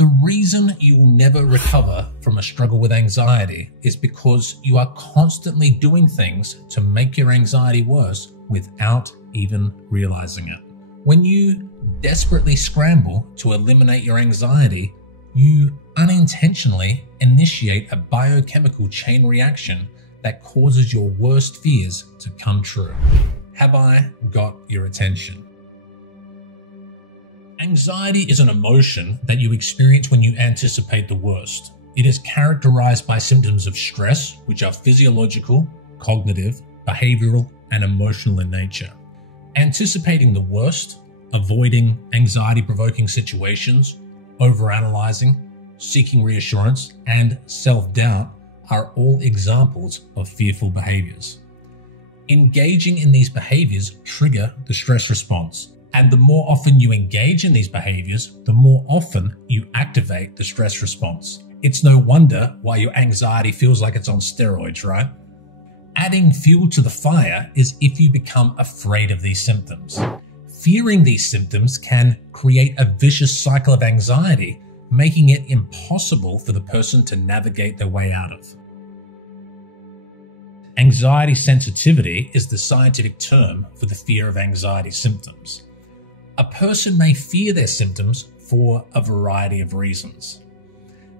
The reason you will never recover from a struggle with anxiety is because you are constantly doing things to make your anxiety worse without even realizing it. When you desperately scramble to eliminate your anxiety, you unintentionally initiate a biochemical chain reaction that causes your worst fears to come true. Have I got your attention? Anxiety is an emotion that you experience when you anticipate the worst. It is characterized by symptoms of stress, which are physiological, cognitive, behavioral, and emotional in nature. Anticipating the worst, avoiding anxiety-provoking situations, overanalyzing, seeking reassurance, and self-doubt are all examples of fearful behaviors. Engaging in these behaviors trigger the stress response. And the more often you engage in these behaviors, the more often you activate the stress response. It's no wonder why your anxiety feels like it's on steroids, right? Adding fuel to the fire is if you become afraid of these symptoms. Fearing these symptoms can create a vicious cycle of anxiety, making it impossible for the person to navigate their way out of. Anxiety sensitivity is the scientific term for the fear of anxiety symptoms. A person may fear their symptoms for a variety of reasons.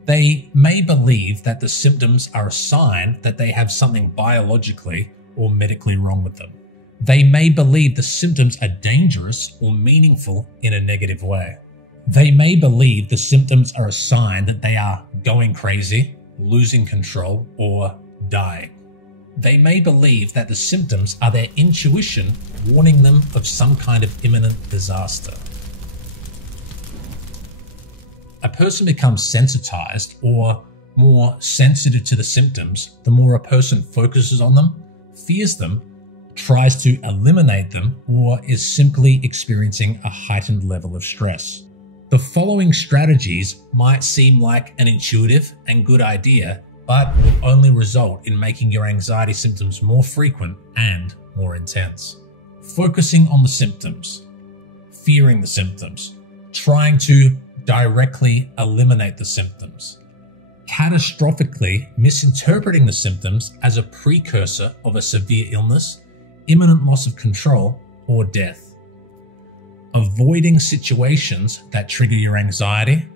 They may believe that the symptoms are a sign that they have something biologically or medically wrong with them. They may believe the symptoms are dangerous or meaningful in a negative way. They may believe the symptoms are a sign that they are going crazy, losing control, or dying. They may believe that the symptoms are their intuition warning them of some kind of imminent disaster. A person becomes sensitized or more sensitive to the symptoms the more a person focuses on them, fears them, tries to eliminate them, or is simply experiencing a heightened level of stress. The following strategies might seem like an intuitive and good idea, but will only result in making your anxiety symptoms more frequent and more intense. Focusing on the symptoms, fearing the symptoms, trying to directly eliminate the symptoms, catastrophically misinterpreting the symptoms as a precursor of a severe illness, imminent loss of control, or death. Avoiding situations that trigger your anxiety,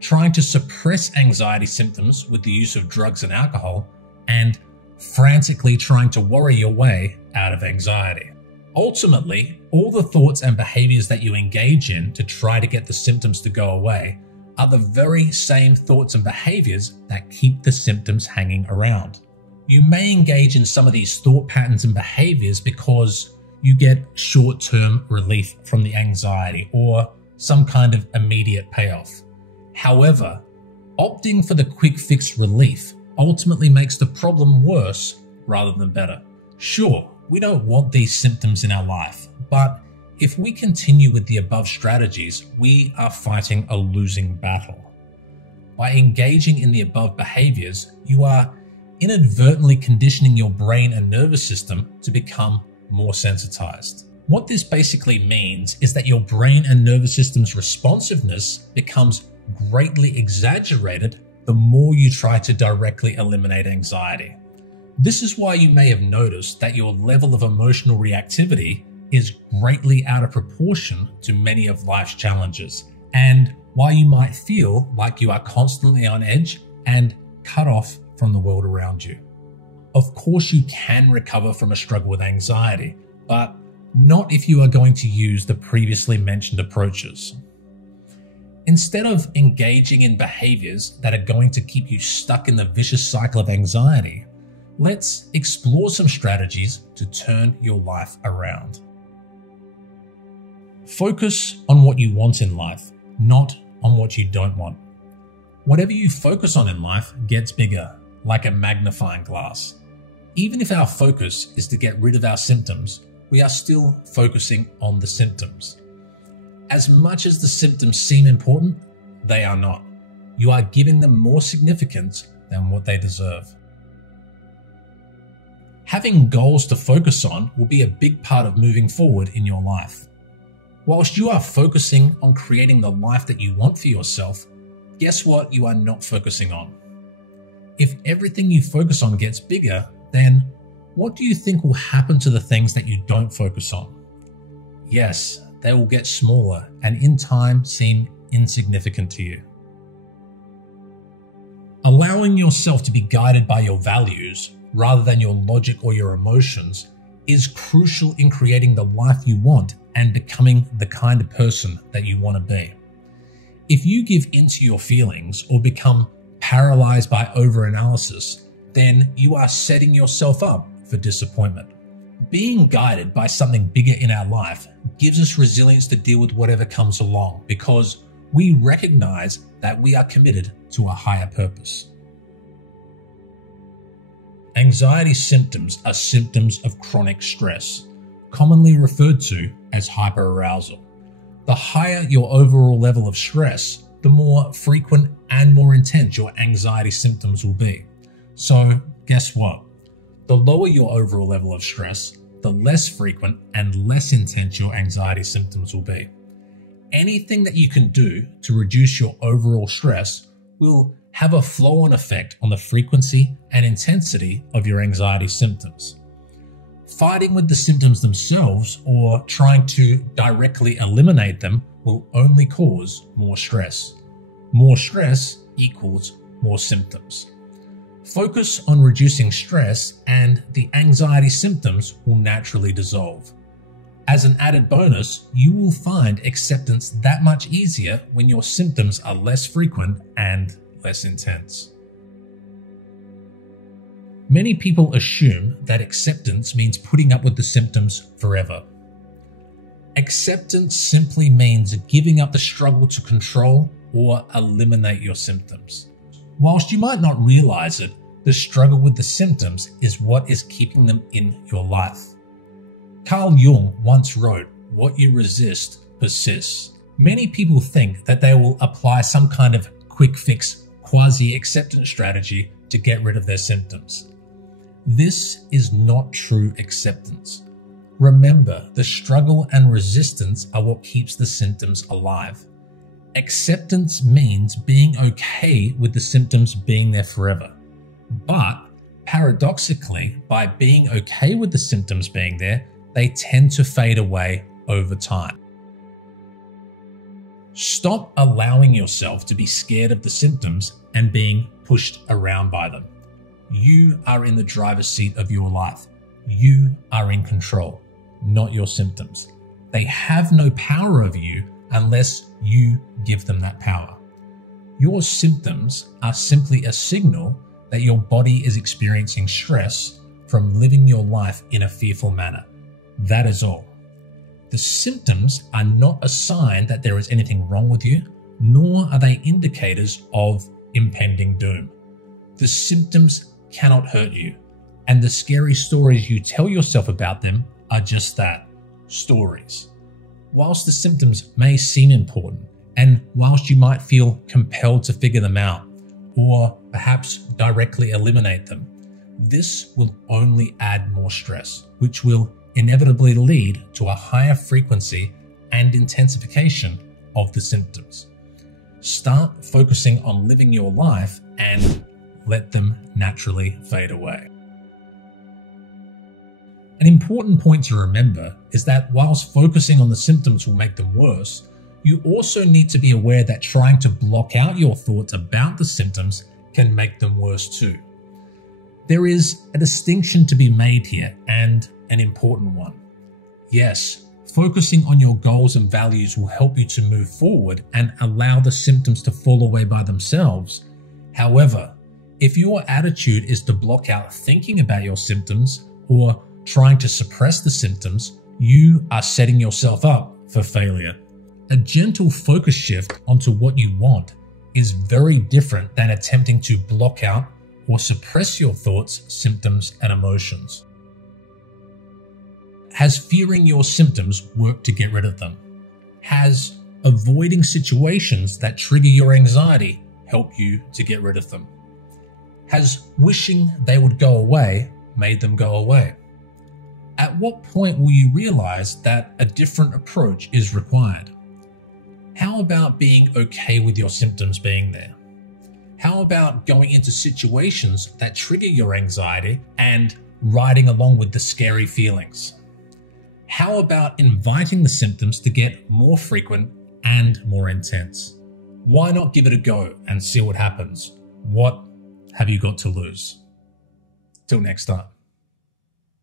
trying to suppress anxiety symptoms with the use of drugs and alcohol, and frantically trying to worry your way out of anxiety. Ultimately, all the thoughts and behaviors that you engage in to try to get the symptoms to go away are the very same thoughts and behaviors that keep the symptoms hanging around. You may engage in some of these thought patterns and behaviors because you get short-term relief from the anxiety or some kind of immediate payoff. However, opting for the quick fix relief ultimately makes the problem worse rather than better. Sure, we don't want these symptoms in our life, but if we continue with the above strategies, we are fighting a losing battle. By engaging in the above behaviors, you are inadvertently conditioning your brain and nervous system to become more sensitized. What this basically means is that your brain and nervous system's responsiveness becomes greatly exaggerated the more you try to directly eliminate anxiety. This is why you may have noticed that your level of emotional reactivity is greatly out of proportion to many of life's challenges, and why you might feel like you are constantly on edge and cut off from the world around you. Of course, you can recover from a struggle with anxiety, but not if you are going to use the previously mentioned approaches. Instead of engaging in behaviors that are going to keep you stuck in the vicious cycle of anxiety, let's explore some strategies to turn your life around. Focus on what you want in life, not on what you don't want. Whatever you focus on in life gets bigger, like a magnifying glass. Even if our focus is to get rid of our symptoms, we are still focusing on the symptoms. As much as the symptoms seem important, they are not. You are giving them more significance than what they deserve. Having goals to focus on will be a big part of moving forward in your life. Whilst you are focusing on creating the life that you want for yourself, guess what you are not focusing on? If everything you focus on gets bigger, then what do you think will happen to the things that you don't focus on? Yes, they will get smaller and in time seem insignificant to you. Allowing yourself to be guided by your values rather than your logic or your emotions is crucial in creating the life you want and becoming the kind of person that you want to be. If you give into your feelings or become paralyzed by overanalysis, then you are setting yourself up for disappointment. Being guided by something bigger in our life gives us resilience to deal with whatever comes along because we recognize that we are committed to a higher purpose. Anxiety symptoms are symptoms of chronic stress, commonly referred to as hyperarousal. The higher your overall level of stress, the more frequent and more intense your anxiety symptoms will be. So guess what? The lower your overall level of stress, the less frequent and less intense your anxiety symptoms will be. Anything that you can do to reduce your overall stress will have a flow-on effect on the frequency and intensity of your anxiety symptoms. Fighting with the symptoms themselves or trying to directly eliminate them will only cause more stress. More stress equals more symptoms. Focus on reducing stress and the anxiety symptoms will naturally dissolve. As an added bonus, you will find acceptance that much easier when your symptoms are less frequent and less intense. Many people assume that acceptance means putting up with the symptoms forever. Acceptance simply means giving up the struggle to control or eliminate your symptoms. Whilst you might not realize it, the struggle with the symptoms is what is keeping them in your life. Carl Jung once wrote, "What you resist persists." Many people think that they will apply some kind of quick fix quasi-acceptance strategy to get rid of their symptoms. This is not true acceptance. Remember, the struggle and resistance are what keeps the symptoms alive. Acceptance means being okay with the symptoms being there forever. But paradoxically, by being okay with the symptoms being there, they tend to fade away over time. Stop allowing yourself to be scared of the symptoms and being pushed around by them. You are in the driver's seat of your life. You are in control, not your symptoms. They have no power over you unless you give them that power. Your symptoms are simply a signal that your body is experiencing stress from living your life in a fearful manner. That is all. The symptoms are not a sign that there is anything wrong with you, nor are they indicators of impending doom. The symptoms cannot hurt you, and the scary stories you tell yourself about them are just that, stories. Whilst the symptoms may seem important, and whilst you might feel compelled to figure them out, or perhaps directly eliminate them, this will only add more stress, which will inevitably lead to a higher frequency and intensification of the symptoms. Start focusing on living your life and let them naturally fade away. An important point to remember is that whilst focusing on the symptoms will make them worse, you also need to be aware that trying to block out your thoughts about the symptoms can make them worse too. There is a distinction to be made here, and an important one. Yes, focusing on your goals and values will help you to move forward and allow the symptoms to fall away by themselves. However, if your attitude is to block out thinking about your symptoms or trying to suppress the symptoms, you are setting yourself up for failure. A gentle focus shift onto what you want is very different than attempting to block out or suppress your thoughts, symptoms, and emotions. Has fearing your symptoms worked to get rid of them? Has avoiding situations that trigger your anxiety helped you to get rid of them? Has wishing they would go away made them go away? At what point will you realize that a different approach is required? How about being okay with your symptoms being there? How about going into situations that trigger your anxiety and riding along with the scary feelings? How about inviting the symptoms to get more frequent and more intense? Why not give it a go and see what happens? What have you got to lose? Till next time.